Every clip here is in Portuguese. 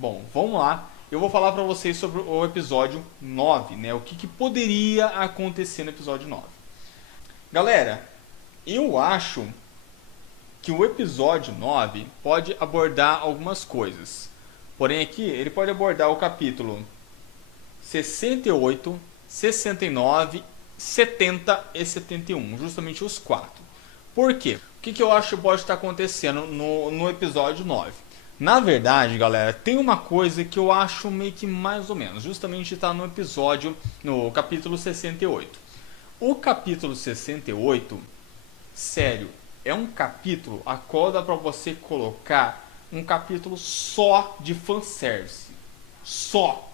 Bom, vamos lá. Eu vou falar pra vocês sobre o episódio 9, né? O que poderia acontecer no episódio 9. Galera, eu acho que o episódio 9 pode abordar algumas coisas. Porém aqui ele pode abordar o capítulo 68, 69, 70 e 71, justamente os quatro. Por quê? O que eu acho que pode estar acontecendo no episódio 9? Na verdade, galera, tem uma coisa que eu acho meio que mais ou menos. Justamente está no episódio, no capítulo 68. O capítulo 68, sério, é um capítulo a qual dá pra você colocar um capítulo só de fanservice. Só.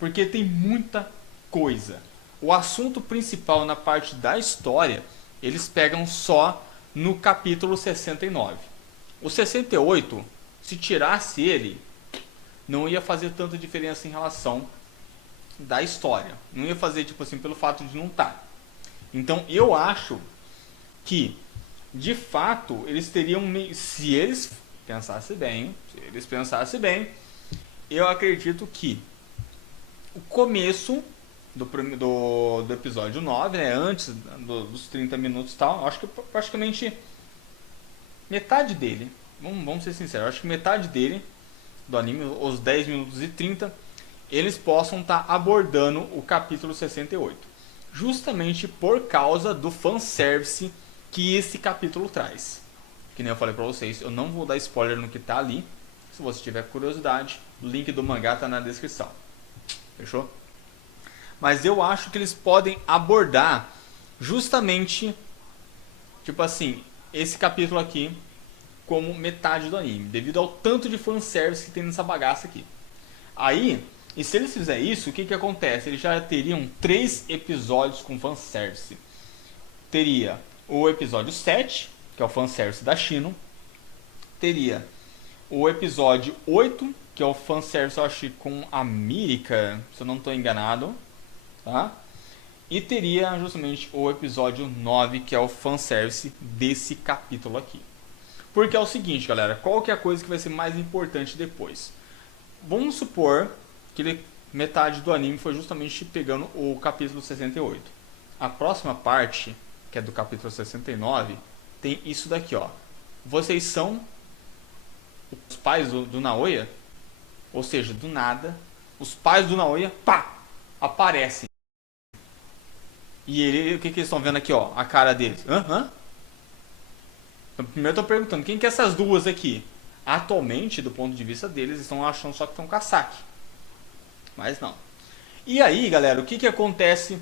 Porque tem muita coisa. O assunto principal na parte da história, eles pegam só no capítulo 69. O 68, se tirasse ele, não ia fazer tanta diferença em relação da história. Não ia fazer, tipo assim, pelo fato de não estar. Então eu acho que, de fato, eles teriam, se eles pensassem bem, eu acredito que o começo do episódio 9, né, antes dos 30 minutos e tal, acho que praticamente metade dele, vamos ser sinceros, acho que metade dele, do anime, os 10 minutos e 30, eles possam estar abordando o capítulo 68. Justamente por causa do fanservice que esse capítulo traz. Que nem eu falei pra vocês, eu não vou dar spoiler no que tá ali. Se você tiver curiosidade, o link do mangá tá na descrição. Fechou? Mas eu acho que eles podem abordar justamente, tipo assim, esse capítulo aqui como metade do anime, devido ao tanto de fanservice que tem nessa bagaça aqui. Aí, e se eles fizerem isso, o que acontece? Eles já teriam 3 episódios com fanservice. Teria o episódio 7, que é o fanservice da Shino. Teria o episódio 8, que é o fanservice, eu acho, com a Mirika, se eu não estou enganado. Tá? E teria justamente o episódio 9, que é o fanservice desse capítulo aqui. Porque é o seguinte, galera, qual que é a coisa que vai ser mais importante depois? Vamos supor que metade do anime foi justamente pegando o capítulo 68. A próxima parte, que é do capítulo 69, tem isso daqui, ó. Vocês são os pais do Naoya, ou seja, do nada, os pais do Naoya, pá, aparecem. E ele, o que eles estão vendo aqui, ó, a cara deles? Hã? Primeiro eu tô perguntando, quem que é essas duas aqui? Atualmente, do ponto de vista deles, estão achando só que estão com a Saki. Mas não. E aí, galera, o que acontece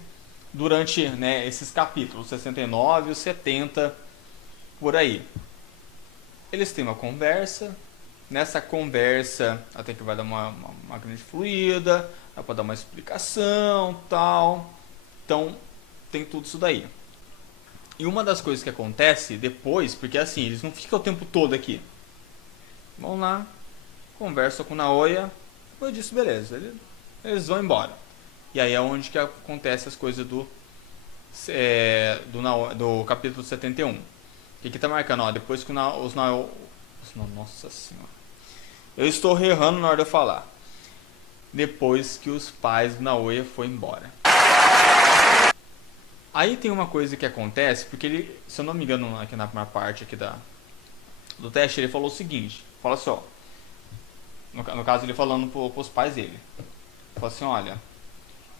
durante, né, esses capítulos, 69 e 70, por aí? Eles têm uma conversa. Nessa conversa, até que vai dar uma grande fluida, dá pra dar uma explicação, tal. Então, tem tudo isso daí. E uma das coisas que acontece depois, porque assim, eles não ficam o tempo todo aqui. Vão lá, conversam com o Naoya, depois disso, beleza, eles vão embora. E aí é onde que acontece as coisas do capítulo 71. O que tá marcando? Ó, depois que os Naoya... Nossa senhora. Eu estou errando na hora de eu falar. Depois que os pais do Naoya foram embora. Aí tem uma coisa que acontece, porque ele, se eu não me engano, aqui na primeira parte aqui do teste, ele falou o seguinte, fala assim, ó, no caso ele falando pros pais dele, fala assim, olha,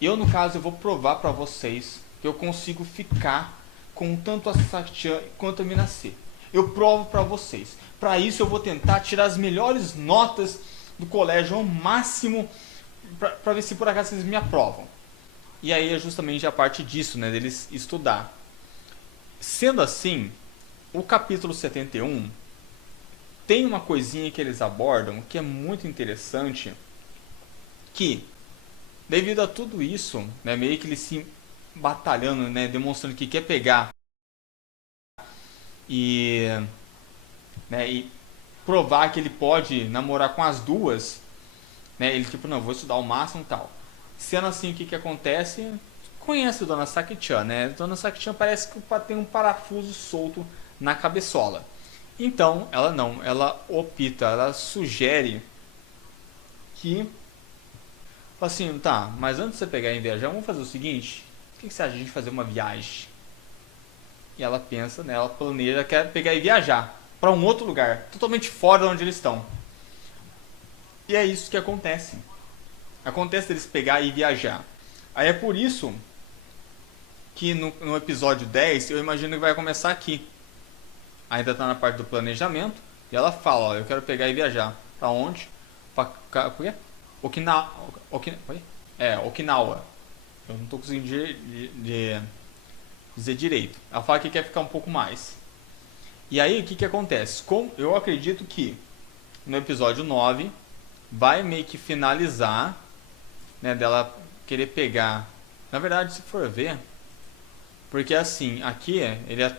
eu no caso eu vou provar pra vocês que eu consigo ficar com tanto a Sakichan quanto a Minase. Eu provo pra vocês. Pra isso eu vou tentar tirar as melhores notas do colégio ao máximo, pra ver se por acaso eles me aprovam. E aí é justamente a parte disso, né, deles estudar. Sendo assim, o capítulo 71 tem uma coisinha que eles abordam que é muito interessante, que devido a tudo isso, né, meio que eles se batalhando, né, demonstrando que quer pegar e, né, e provar que ele pode namorar com as duas, né, ele tipo, não, vou estudar o máximo e tal. Sendo assim, o que acontece? Conhece a Dona Sakichan, né? Dona Sakichan parece que tem um parafuso solto na cabeçola. Então, ela não, ela opta, ela sugere que fala assim, tá, mas antes de você pegar e viajar, vamos fazer o seguinte, o que você acha de a gente fazer uma viagem? E ela pensa, né, ela planeja, quer pegar e viajar para um outro lugar, totalmente fora de onde eles estão. E é isso que acontece. Acontece deles pegar e viajar. Aí é por isso que no episódio 10 eu imagino que vai começar aqui. Ainda tá na parte do planejamento. E ela fala, ó, eu quero pegar e viajar. Pra onde? Pra Okinawa. Okinawa. Eu não tô conseguindo dizer direito. Ela fala que quer ficar um pouco mais. E aí o que acontece? Eu acredito que no episódio 9 vai meio que finalizar, né, dela querer pegar. Na verdade, se for ver, porque assim, aqui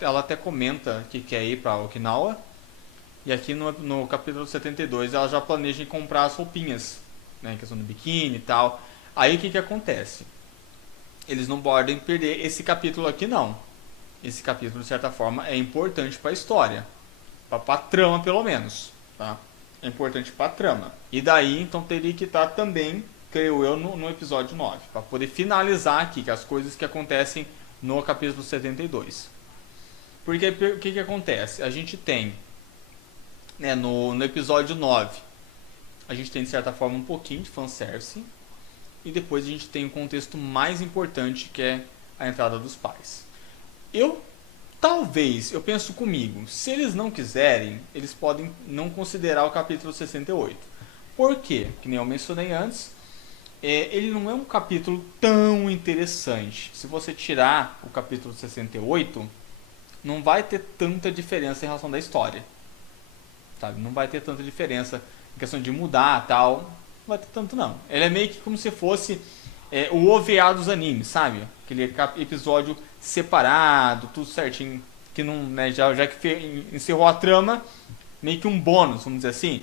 ela até comenta que quer ir para Okinawa, e aqui no capítulo 72 ela já planeja em comprar as roupinhas, né, em questão do biquíni e tal. Aí o que acontece? Eles não podem perder esse capítulo aqui não. Esse capítulo de certa forma é importante para a história, para a trama pelo menos, tá? É importante para a trama. E daí então teria que estar também, creio eu, no episódio 9, para poder finalizar aqui que as coisas que acontecem no capítulo 72. Porque o que acontece? A gente tem, né, no episódio 9, a gente tem de certa forma um pouquinho de fanservice, e depois a gente tem um contexto mais importante que é a entrada dos pais. Eu penso comigo, se eles não quiserem, eles podem não considerar o capítulo 68. Por quê? Que nem eu mencionei antes, ele não é um capítulo tão interessante. Se você tirar o capítulo 68, não vai ter tanta diferença em relação da história. Sabe? Não vai ter tanta diferença em questão de mudar tal. Não vai ter tanto não. Ele é meio que como se fosse o OVA dos animes, sabe? Aquele episódio separado, tudo certinho, que não, né, já que encerrou a trama, meio que um bônus, vamos dizer assim.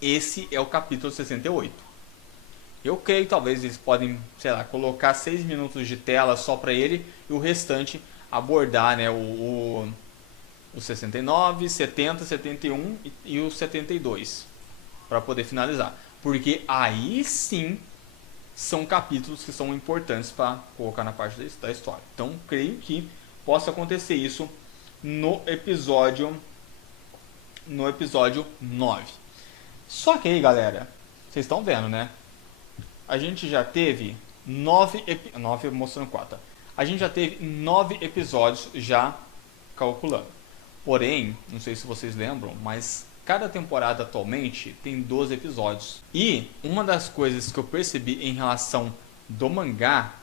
Esse é o capítulo 68. Eu creio que talvez eles podem, sei lá, colocar 6 minutos de tela só para ele e o restante abordar, né, o 69, 70, 71 e o 72 para poder finalizar. Porque aí sim são capítulos que são importantes para colocar na parte da história. Então, creio que possa acontecer isso no episódio 9. Só que aí, galera, vocês estão vendo, né? A gente já teve 9 mostrando 4. A gente já teve 9 episódios já calculando. Porém, não sei se vocês lembram, mas cada temporada atualmente tem 12 episódios. E uma das coisas que eu percebi em relação do mangá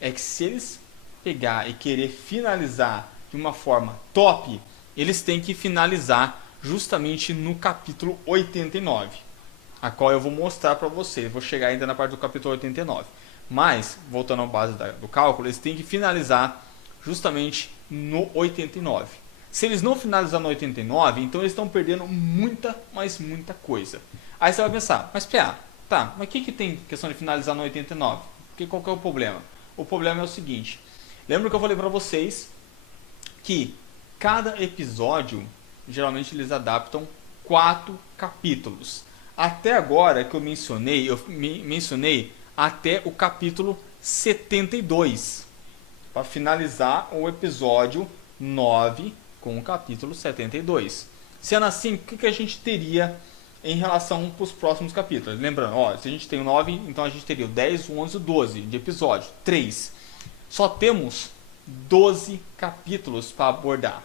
é que se eles pegar e querer finalizar de uma forma top, eles têm que finalizar justamente no capítulo 89, a qual eu vou mostrar para vocês. Vou chegar ainda na parte do capítulo 89. Mas, voltando à base do cálculo, eles têm que finalizar justamente no 89. Se eles não finalizar no 89, então eles estão perdendo muita, mas muita coisa. Aí você vai pensar, mas tá, mas o que tem questão de finalizar no 89? Qual que é o problema? O problema é o seguinte, lembra que eu falei pra vocês que cada episódio, geralmente eles adaptam 4 capítulos. Até agora que eu mencionei até o capítulo 72, para finalizar o episódio 9 com o capítulo 72. Sendo assim, o que a gente teria em relação para os próximos capítulos? Lembrando, ó, se a gente tem o 9, então a gente teria o 10, o 11 e o 12 de episódio. 3. Só temos 12 capítulos para abordar.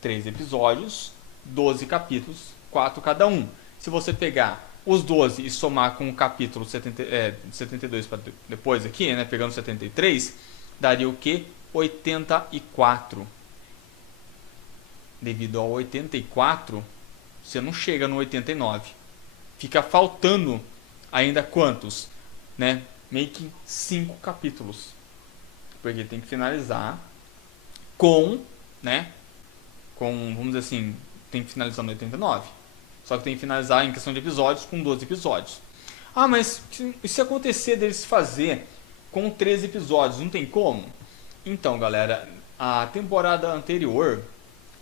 3 episódios, 12 capítulos, 4 cada um. Se você pegar os 12 e somar com o capítulo 72 para depois aqui, né, pegando 73, daria o que? 84. Devido ao 84, você não chega no 89. Fica faltando ainda quantos? Né? Meio que 5 capítulos. Porque tem que finalizar com, né? Vamos dizer assim, tem que finalizar no 89. Só que tem que finalizar em questão de episódios com 12 episódios. Ah, mas se acontecer deles fazer com 13 episódios, não tem como? Então, galera, a temporada anterior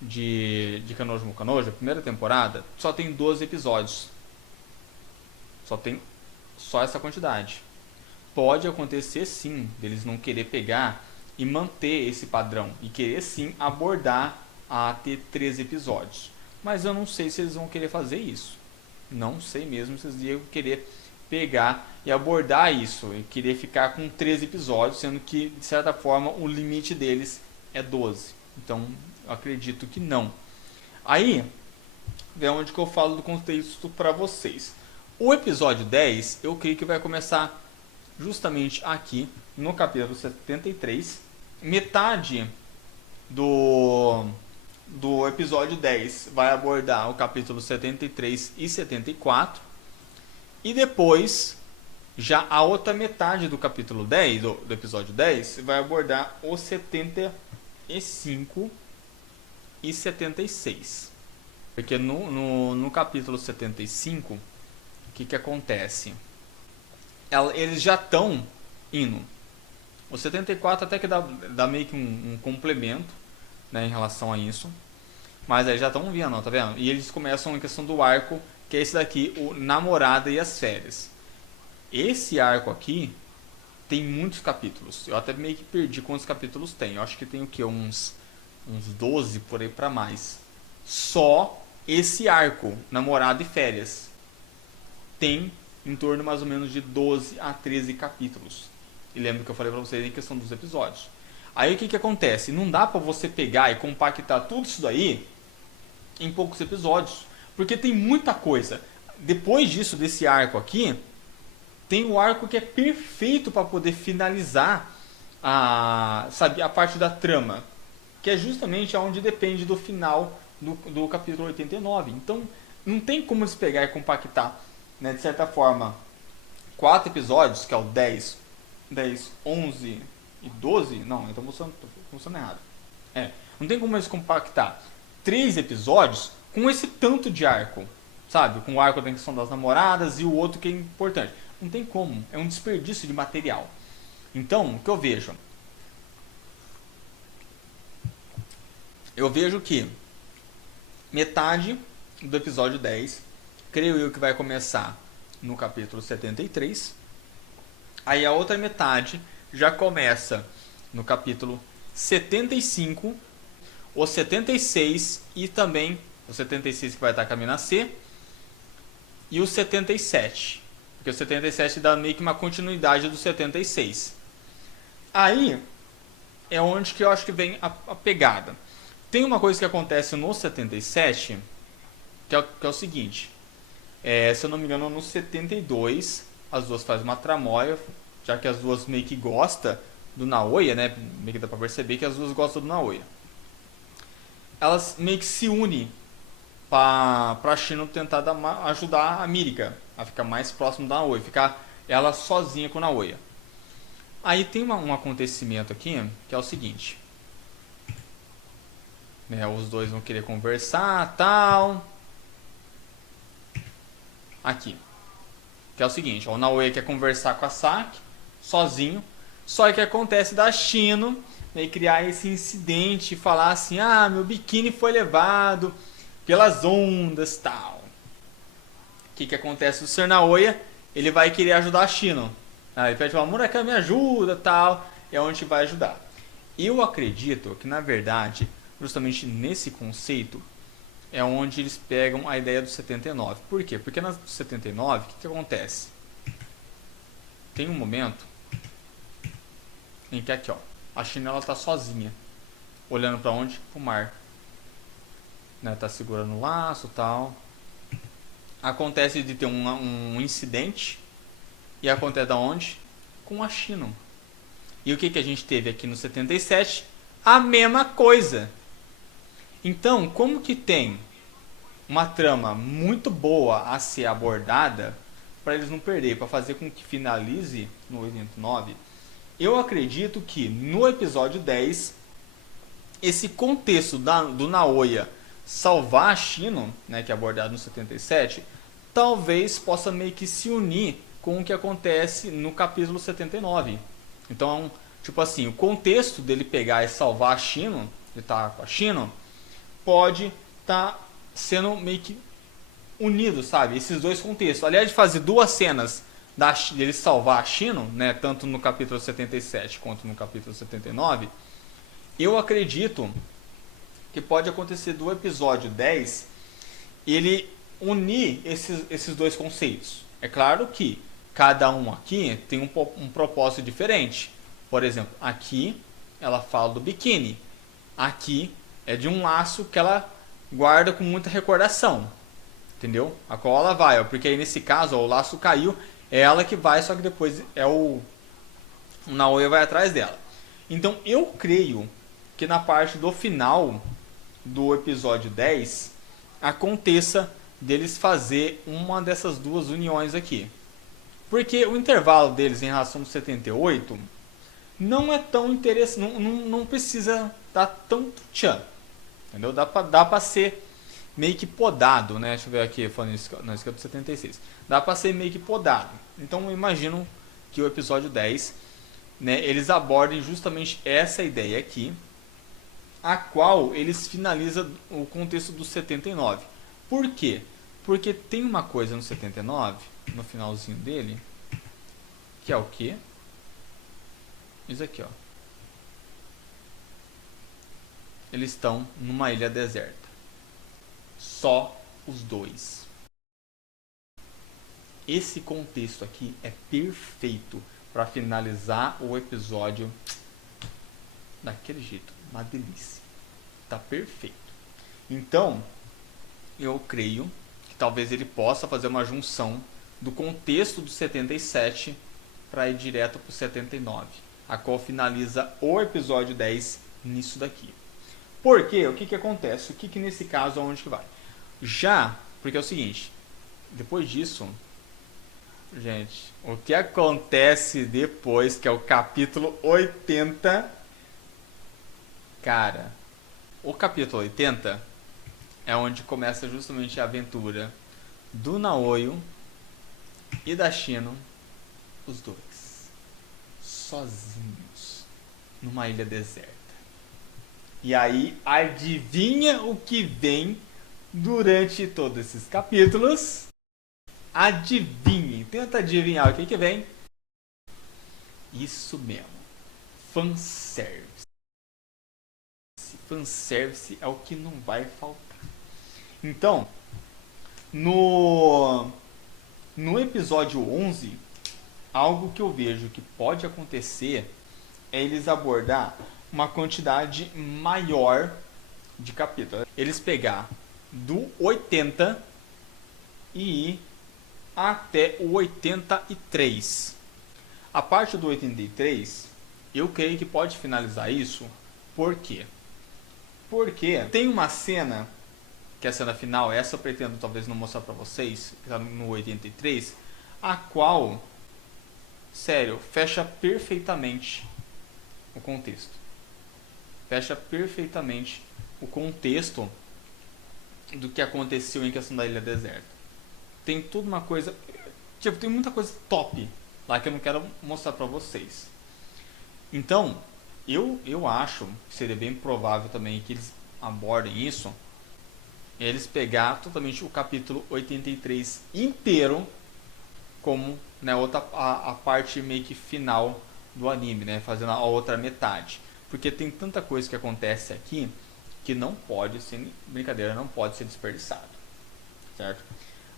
de Kanojo no Kanojo, a primeira temporada, só tem 12 episódios. Só tem só essa quantidade. Pode acontecer sim, deles não querer pegar e manter esse padrão e querer sim abordar a ter 13 episódios. Mas eu não sei se eles vão querer fazer isso. Não sei mesmo se eles iam querer pegar e abordar isso e querer ficar com 13 episódios, sendo que de certa forma o limite deles é 12. Então eu acredito que não. Aí é onde que eu falo do contexto para vocês. O episódio 10 eu creio que vai começar justamente aqui no capítulo 73. Metade do episódio 10 vai abordar o capítulo 73 e 74. E depois, já a outra metade do capítulo 10, do episódio 10, vai abordar os 75 e 76. Porque no capítulo 75, o que acontece? Eles já estão indo. O 74 até que dá meio que um complemento, né, em relação a isso. Mas eles já estão vendo, tá vendo? E eles começam a questão do arco, que é esse daqui, o Namorada e as Férias. Esse arco aqui tem muitos capítulos. Eu até meio que perdi quantos capítulos tem. Eu acho que tem o que? Uns 12 por aí pra mais. Só esse arco, Namorada e Férias, tem em torno mais ou menos de 12 a 13 capítulos. E lembra que eu falei pra vocês em questão dos episódios. Aí o que acontece? Não dá pra você pegar e compactar tudo isso daí em poucos episódios. Porque tem muita coisa. Depois disso, desse arco aqui, tem o arco que é perfeito para poder finalizar a parte da trama. Que é justamente onde depende do final do capítulo 89. Então, não tem como eles pegar e compactar, né, de certa forma, 4 episódios, que é o 10, 11 e 12. Não, eu estou funcionando errado. Não tem como eles compactar 3 episódios com esse tanto de arco, sabe? Com o arco da questão das namoradas e o outro que é importante. Não tem como, é um desperdício de material. Então, o que eu vejo? Eu vejo que metade do episódio 10, creio eu que vai começar no capítulo 73. Aí a outra metade já começa no capítulo 75, o 76 e também o 76 que vai estar caminho a C, e o 77, porque o 77 dá meio que uma continuidade do 76. Aí é onde que eu acho que vem a pegada. Tem uma coisa que acontece no 77, que é o seguinte, se eu não me engano no 72, as duas fazem uma tramóia, já que as duas meio que gostam do Naoya, né? Meio que dá pra perceber que as duas gostam do Naoya. Elas meio que se unem pra Shino tentar ajudar a Mirika a ficar mais próximo da Naoya, ficar ela sozinha com o Naoya. Aí tem um acontecimento aqui, que é o seguinte, né, os dois vão querer conversar, tal. Aqui, que é o seguinte, o Naoya quer conversar com a Saki, sozinho, só que acontece da Shino, né, criar esse incidente, falar assim, meu biquíni foi levado pelas ondas, tal. O que acontece? O Sr. Naoya, ele vai querer ajudar a Shino. Ele pede para Murakami, me ajuda, tal. É onde vai ajudar. Eu acredito que, na verdade, justamente nesse conceito, é onde eles pegam a ideia do 79. Por quê? Porque no 79, o que acontece? Tem um momento em que aqui, ó, a Shino ela tá sozinha, olhando para onde? Pro mar. Né, tá segurando o laço, tal. Acontece de ter um incidente. E acontece da onde? Com a Shino. E o que a gente teve aqui no 77? A mesma coisa. Então, como que tem uma trama muito boa a ser abordada, para eles não perderem, para fazer com que finalize no 89, eu acredito que no episódio 10, esse contexto do Naoya salvar a Shino, né, que é abordado no 77, talvez possa meio que se unir com o que acontece no capítulo 79. Então, tipo assim, o contexto dele pegar e salvar a Shino, de estar com a Shino, pode estar sendo meio que unido, sabe? Esses dois contextos. Aliás, de fazer duas cenas dele salvar a Shinon, né? Tanto no capítulo 77 quanto no capítulo 79, eu acredito que pode acontecer do episódio 10 ele unir esses dois conceitos. É claro que cada um aqui tem um propósito diferente. Por exemplo, aqui ela fala do biquíni. Aqui é de um laço que ela guarda com muita recordação. Entendeu? A qual ela vai. Porque aí nesse caso, ó, o laço caiu. É ela que vai, só que depois é o Naoya vai atrás dela. Então eu creio que na parte do final do episódio 10 aconteça deles fazer uma dessas duas uniões aqui. Porque o intervalo deles em relação ao 78 não é tão interessante, não precisa dar tanto tchan. Entendeu? Dá pra ser meio que podado, né? Deixa eu ver aqui, falando na escala 76. Dá pra ser meio que podado. Então eu imagino que o episódio 10, né, eles abordem justamente essa ideia aqui, a qual eles finalizam o contexto do 79. Por quê? Porque tem uma coisa no 79, no finalzinho dele, que é o quê? Isso aqui, ó. Eles estão numa ilha deserta. Só os dois. Esse contexto aqui é perfeito para finalizar o episódio daquele jeito. Uma delícia. Tá perfeito. Então, eu creio que talvez ele possa fazer uma junção do contexto do 77 para ir direto para o 79, a qual finaliza o episódio 10 nisso daqui. Por quê? O que que acontece? O que que nesse caso aonde que vai? Já, porque é o seguinte, depois disso, gente, o que acontece depois, que é o capítulo 80, cara, o capítulo 80 é onde começa justamente a aventura do Naoya e da Shinon, os dois, sozinhos, numa ilha deserta. E aí, adivinha o que vem durante todos esses capítulos? Adivinhem, tenta adivinhar o que que vem. Isso mesmo, fanservice. Fanservice é o que não vai faltar. Então, no episódio 11, algo que eu vejo que pode acontecer é eles abordar uma quantidade maior de capítulos. Eles pegar do 80 e ir até o 83. A parte do 83, eu creio que pode finalizar isso. Por quê? Porque tem uma cena, que é a cena final, essa eu pretendo talvez não mostrar pra vocês, que tá no 83, a qual, sério, fecha perfeitamente o contexto. Fecha perfeitamente o contexto do que aconteceu em questão da ilha deserta. Tem tudo uma coisa, tipo, tem muita coisa top lá que eu não quero mostrar pra vocês. Então, eu acho que seria bem provável também que eles abordem isso, eles pegar totalmente o capítulo 83 inteiro como, né, a parte meio que final do anime, né, fazendo a outra metade. Porque tem tanta coisa que acontece aqui que não pode ser, brincadeira, não pode ser desperdiçado. Certo?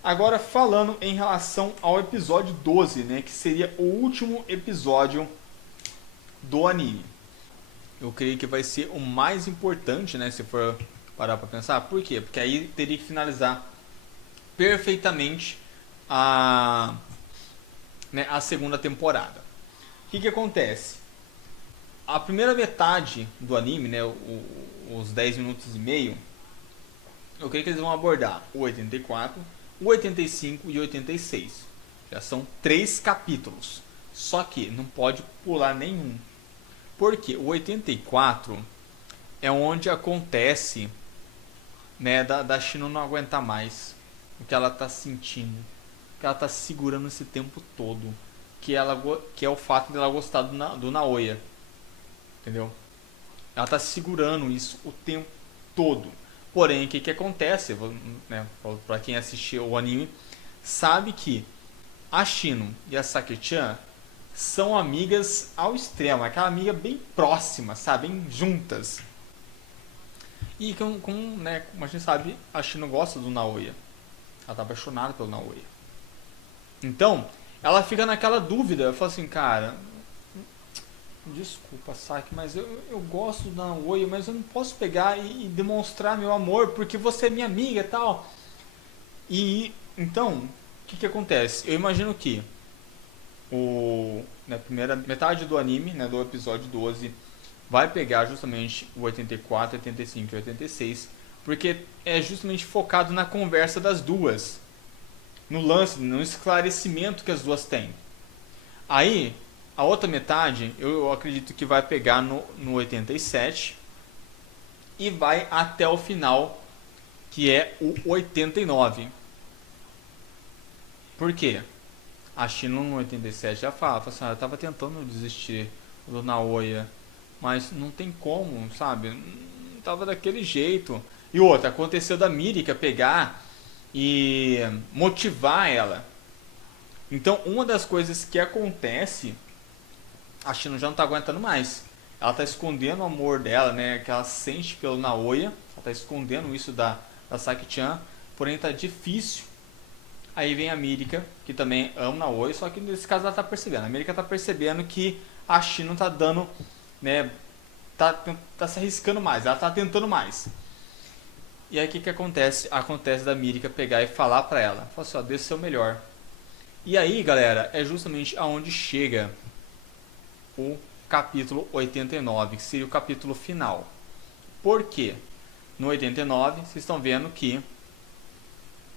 Agora falando em relação ao episódio 12, né, que seria o último episódio do anime. Eu creio que vai ser o mais importante, né, se for parar para pensar. Por quê? Porque aí teria que finalizar perfeitamente a segunda temporada. O que acontece? A primeira metade do anime, né, os 10 minutos e meio, eu creio que eles vão abordar o 84, o 85 e o 86. Já são 3 capítulos. Só que não pode pular nenhum. Porque o 84 é onde acontece, né, da Shinon não aguentar mais o que ela está sentindo, o que ela está segurando esse tempo todo, que é o fato dela gostar do Naoya, entendeu? Ela está segurando isso o tempo todo, Porém, o que que acontece, né, para quem assistiu o anime, sabe que a Shino e a Saki-chan são amigas ao extremo, aquela amiga bem próxima, sabe, bem juntas. E né, como a gente sabe, a Shino gosta do Naoya. Ela tá apaixonada pelo Naoya. Então, ela fica naquela dúvida, fala assim, cara, desculpa, Saki, mas eu gosto do Naoya, mas eu não posso pegar e demonstrar meu amor porque você é minha amiga e tal. E então, o que que acontece? Eu imagino que na primeira metade do anime, né, do episódio 12, vai pegar justamente o 84, 85 e 86, porque é justamente focado na conversa das duas, no lance, no esclarecimento que as duas têm. Aí, a outra metade, eu acredito que vai pegar no 87 e vai até o final, que é o 89. Por quê? A Shino no 87 já fala assim, eu tava tentando desistir do Naoya, mas não tem como, sabe? Não tava daquele jeito. E outra, aconteceu da Mirika pegar e motivar ela. Então, uma das coisas que acontece, a Shino já não tá aguentando mais. Ela tá escondendo o amor dela, né? Que ela sente pelo Naoya. Ela tá escondendo isso da Saki-chan. Porém, tá difícil. Aí vem a Mirika, que também ama o Naoya, só que nesse caso ela tá percebendo. A Mirika tá percebendo que a Shino tá dando, né, tá se arriscando mais, ela tá tentando mais. E aí o que que acontece? Acontece da Mirika pegar e falar pra ela, fala assim, ó, dê o seu melhor. E aí, galera, é justamente aonde chega o capítulo 89, que seria o capítulo final. Por quê? No 89, vocês estão vendo que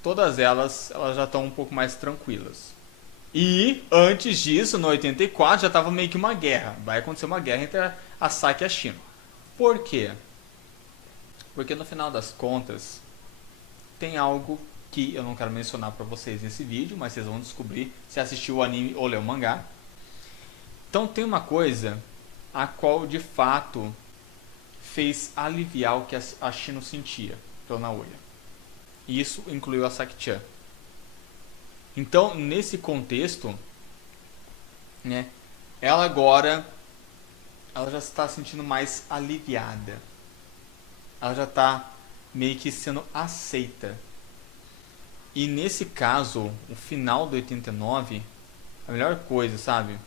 todas elas já estão um pouco mais tranquilas. E antes disso, no 84, já estava meio que uma guerra. Vai acontecer uma guerra entre a Saki e a Shino. Por quê? Porque no final das contas, tem algo que eu não quero mencionar para vocês nesse vídeo, mas vocês vão descobrir se assistiu o anime ou ler o mangá. Então tem uma coisa a qual de fato fez aliviar o que a Shino sentia pelo Naoya. E isso incluiu a Saki-chan. Então, nesse contexto, né, ela agora já está se sentindo mais aliviada. Ela já está meio que sendo aceita. E nesse caso, o final do 89, a melhor coisa, sabe,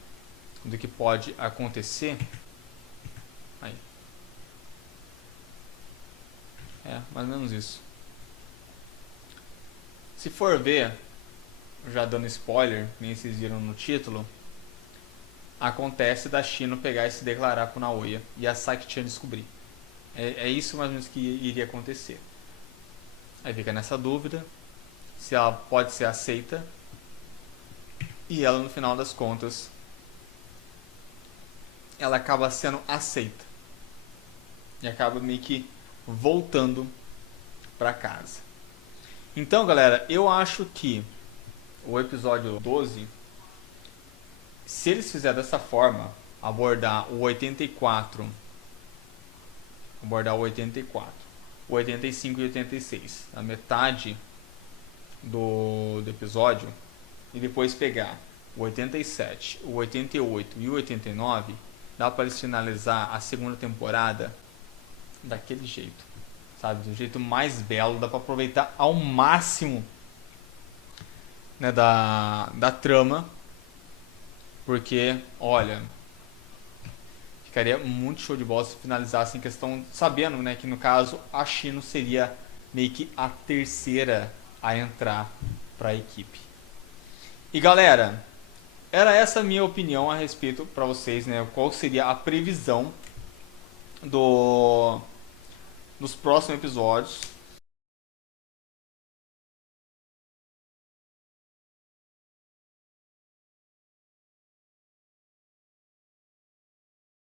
do que pode acontecer. Aí. É, mais ou menos isso. Se for ver, já dando spoiler, nem vocês viram no título, acontece da Shino pegar e se declarar pro Naoya e a Saki-chan descobrir. É isso mais ou menos que iria acontecer. Aí fica nessa dúvida se ela pode ser aceita, e ela no final das contas ela acaba sendo aceita e acaba meio que voltando para casa. Então, galera, eu acho que o episódio 12, se eles fizerem dessa forma, abordar o 84, o 85 e 86, a metade do episódio, e depois pegar o 87, o 88 e o 89, dá para eles finalizar a segunda temporada daquele jeito, sabe, do jeito mais belo, dá para aproveitar ao máximo, né, da trama, porque, olha, ficaria muito show de bola se finalizasse em questão, sabendo, né, que no caso a Shino seria meio que a terceira a entrar para a equipe. E galera, era essa a minha opinião a respeito para vocês, né, qual seria a previsão dos próximos episódios,